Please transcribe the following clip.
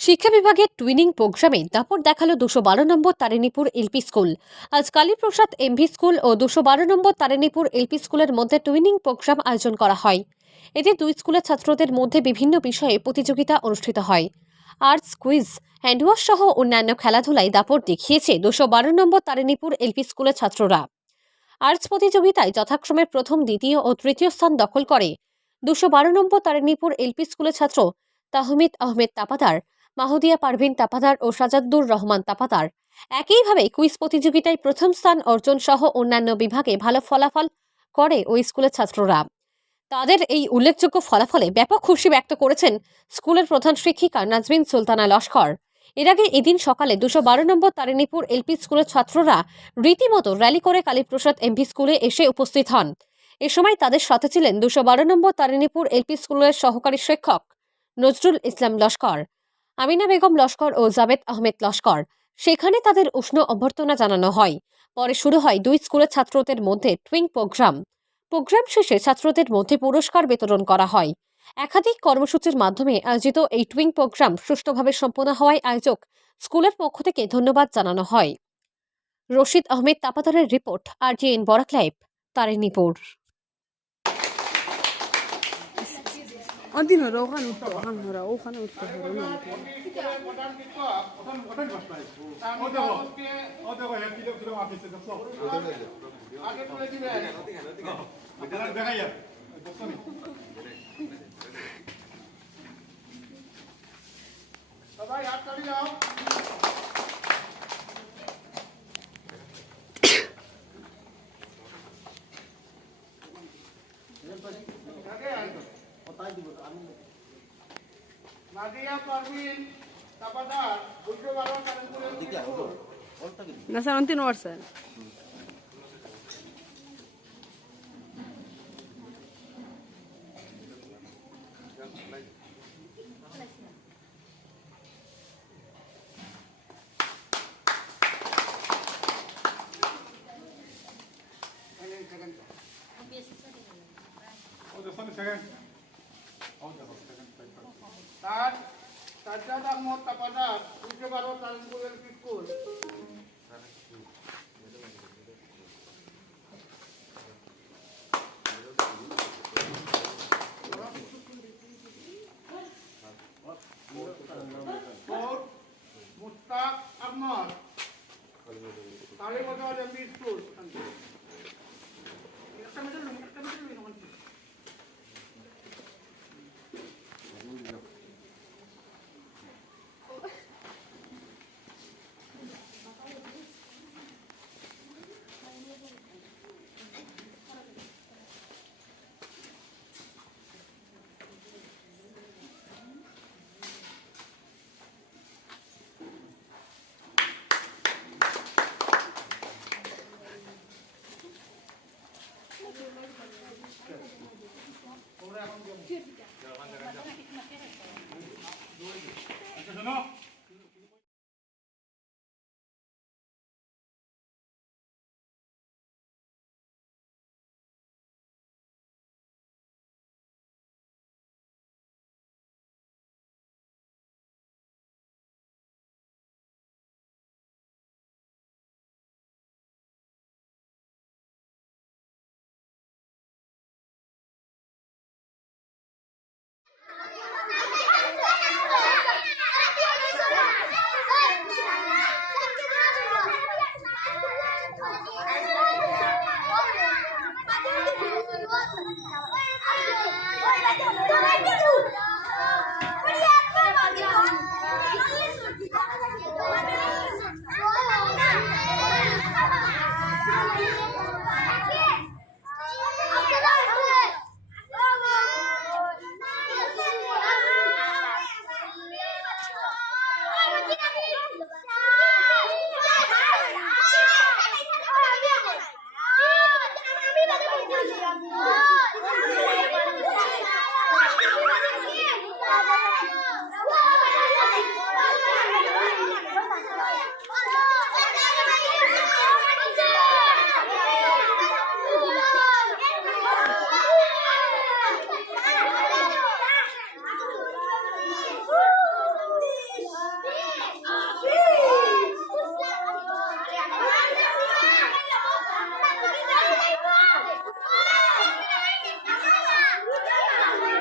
শিক্ষা বিভাগের টুইনিং প্রোগ্রামে দাপট দেখাল দুশো বারো নম্বর তারিণীপুর এলপি স্কুল। আজ কালীপ্রসাদ এমভি স্কুল ও দুশো বারো নম্বর তারিণীপুর এলপি স্কুলের মধ্যে টুইনিং প্রোগ্রাম আয়োজন করা হয়। এতে দুই স্কুলের ছাত্রদের মধ্যে বিভিন্ন বিষয়ে প্রতিযোগিতা অনুষ্ঠিত হয়। আর্টস, কুইজ, হ্যান্ডওয়াশ সহ অন্যান্য খেলাধুলায় দাপট দেখিয়েছে দুশো বারো নম্বর তারিণীপুর এলপি স্কুলের ছাত্ররা। আর্টস প্রতিযোগিতায় যথাক্রমে প্রথম, দ্বিতীয় ও তৃতীয় স্থান দখল করে দুশো বারো নম্বর তারিণীপুর এলপি স্কুলের ছাত্র তাহমিদ আহমেদ তাপাদার মাহুদিয়া পারভিন তাপাদার ও সাজাদ্দুর রহমান তাপাদার। একইভাবে কুইজ প্রতিযোগিতায় প্রথম স্থান অর্জন সহ অন্যান্য বিভাগে ভালো ফলাফল করে ওই স্কুলের ছাত্ররা। তাদের এই উল্লেখযোগ্য ফলাফলে ব্যাপক খুশি ব্যক্ত করেছেন স্কুলের প্রধান শিক্ষিকা নাজমিন সুলতানা লস্কর। এর আগে এদিন সকালে দুশো বারো নম্বর তারিণীপুর এলপি স্কুলের ছাত্ররা রীতিমতো র্যালি করে কালীপ্রসাদ এমভি স্কুলে এসে উপস্থিত হন। এ সময় তাদের সাথে ছিলেন দুশো বারো নম্বর তারিণীপুর এলপি স্কুলের সহকারী শিক্ষক নজরুল ইসলাম লস্কর। আমিনা বেগম লস্কর ও জাবেদ আহমেদ লস্কর। সেখানে তাদের উষ্ণ অভ্যর্থনা জানানো হয়। পরে শুরু হয় দুই স্কুলের ছাত্রদের মধ্যে টুইং প্রোগ্রাম প্রোগ্রাম শেষে ছাত্রদের মধ্যে পুরস্কার বিতরণ করা হয়। একাধিক কর্মসূচির মাধ্যমে আয়োজিত এই টুইং প্রোগ্রাম সুষ্ঠুভাবে সম্পন্ন হওয়ায় আয়োজক স্কুলের পক্ষ থেকে ধন্যবাদ জানানো হয়। রশিদ আহমেদ তাপাতারের রিপোর্ট আর G N Barak live Tarinipur অদিন হলো ওখানে উঠতো ওখানে হরা ওখানে উঠতে হলো না সবাই হাত তালি দাও। নাদিয়া পারভিন তাপাদার দুশো বারো কারেন্টপুরের না স্যার অন্তিম ওয়ার্ড স্যার তার সাজ্জাদ আহমদ তাপাদার বারো কারেন্টপুরের school four Mushtaq Ahmad Kalibazar MB school শোনো 大哥给小姨来一波我们要去找她一